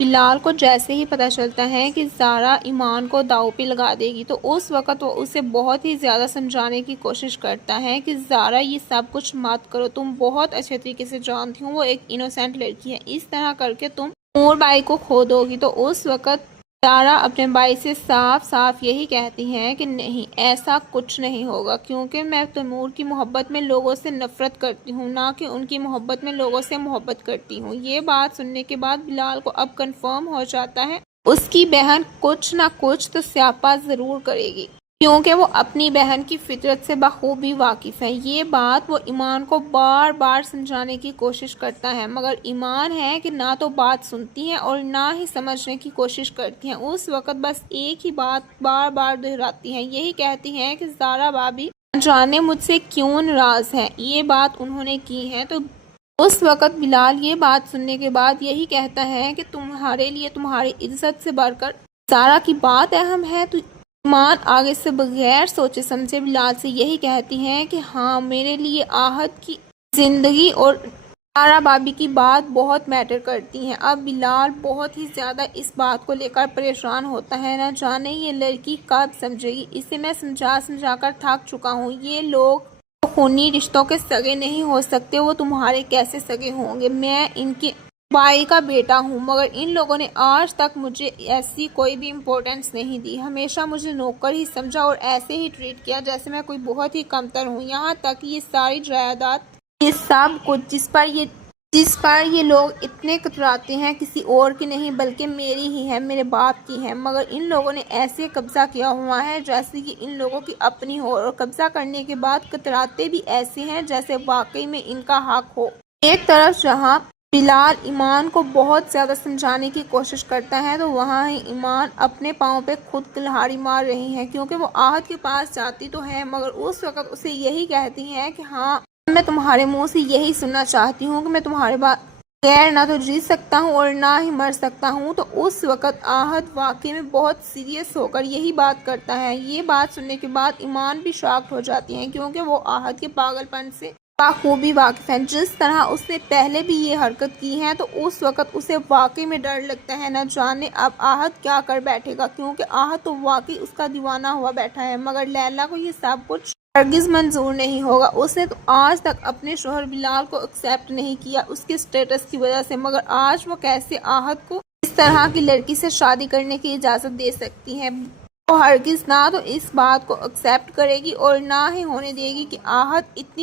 بلال کو جیسے ہی پتہ چلتا ہے کہ زارا ایمان کو داؤ پہ لگا دے گی تو اس وقت وہ اسے بہت ہی زیادہ سمجھانے کی کوشش کرتا ہے کہ زارا یہ سب کچھ مت کرو، تم بہت اچھے طریقے سے جانتی ہو وہ ایک انوسینٹ لڑکی ہے، اس طرح کر کے تم تیمور بھائی کو کھو دو گی۔ تو اس وقت زارا اپنے بھائی سے صاف صاف یہی کہتی ہے کہ نہیں، ایسا کچھ نہیں ہوگا، کیونکہ میں تیمور کی محبت میں لوگوں سے نفرت کرتی ہوں، نہ کہ ان کی محبت میں لوگوں سے محبت کرتی ہوں۔ یہ بات سننے کے بعد بلال کو اب کنفرم ہو جاتا ہے اس کی بہن کچھ نہ کچھ تو سیاپا ضرور کرے گی، کیونکہ وہ اپنی بہن کی فطرت سے بخوبی واقف ہے۔ یہ بات وہ ایمان کو بار بار سمجھانے کی کوشش کرتا ہے، مگر ایمان ہے کہ نہ تو بات سنتی ہے اور نہ ہی سمجھنے کی کوشش کرتی ہے۔ اس وقت بس ایک ہی بات بار بار دہراتی ہے، یہی کہتی ہے کہ زارا بھابی نہ جانے مجھ سے کیوں ناراض ہے، یہ بات انہوں نے کی ہے۔ تو اس وقت بلال یہ بات سننے کے بعد یہی کہتا ہے کہ تمہارے لیے تمہاری عزت سے بڑھ کر زارا کی بات اہم ہے۔ تو ایمان آگے سے بغیر سوچے سمجھے بلال سے یہی کہتی ہے کہ ہاں، میرے لیے آہت کی زندگی اور زارا بھابی کی بات بہت میٹر کرتی ہیں۔ اب بلال بہت ہی زیادہ اس بات کو لے کر پریشان ہوتا ہے، نہ جانے یہ لڑکی کب سمجھے گی، اسے میں سمجھا کر تھک چکا ہوں، یہ لوگ تو خونی رشتوں کے سگے نہیں ہو سکتے، وہ تمہارے کیسے سگے ہوں گے، میں ان کے بھائی کا بیٹا ہوں، مگر ان لوگوں نے آج تک مجھے ایسی کوئی بھی امپورٹنس نہیں دی، ہمیشہ مجھے نوکر ہی سمجھا اور ایسے ہی ٹریٹ کیا جیسے میں کوئی بہت ہی کمتر ہوں، یہاں تک یہ ساری جائیداد، یہ سب کچھ جس پر یہ لوگ اتنے کتراتے ہیں کسی اور کی نہیں بلکہ میری ہی ہے، میرے باپ کی ہے، مگر ان لوگوں نے ایسے قبضہ کیا ہوا ہے جیسے کہ ان لوگوں کی اپنی ہو، اور قبضہ کرنے کے بعد کتراتے بھی ایسے ہیں جیسے واقعی میں ان کا حق ہو۔ ایک طرف جہاں بلال ایمان کو بہت زیادہ سمجھانے کی کوشش کرتا ہے تو وہاں ہی ایمان اپنے پاؤں پہ خود کلہاڑی مار رہی ہے، کیونکہ وہ آہت کے پاس جاتی تو ہے مگر اس وقت اسے یہی کہتی ہے کہ ہاں، میں تمہارے منہ سے یہی سننا چاہتی ہوں کہ میں تمہارے بغیر نہ تو جی سکتا ہوں اور نہ ہی مر سکتا ہوں۔ تو اس وقت آہت واقعی میں بہت سیریس ہو کر یہی بات کرتا ہے۔ یہ بات سننے کے بعد ایمان بھی شاکڈ ہو جاتی ہے، کیونکہ وہ آہت کے پاگل پن سے بخوبی واقف ہے، جس طرح اس نے پہلے بھی یہ حرکت کی ہے۔ تو اس وقت اسے واقعی میں ڈر لگتا ہے، نہ جانے اب آہت کیا کر بیٹھے گا، کیونکہ آہت تو واقعی اس کا دیوانہ ہوا بیٹھا ہے، مگر لیلا کو یہ سب کچھ ہرگز منظور نہیں ہوگا۔ اس نے تو آج تک اپنے شوہر بلال کو ایکسپٹ نہیں کیا اس کے سٹیٹس کی وجہ سے، مگر آج وہ کیسے آہت کو اس طرح کی لڑکی سے شادی کرنے کی اجازت دے سکتی ہے۔ وہ ہرگز نہ تو اس بات کو ایکسپٹ کرے گی اور نہ ہی ہونے دے گی کہ آہت اتنی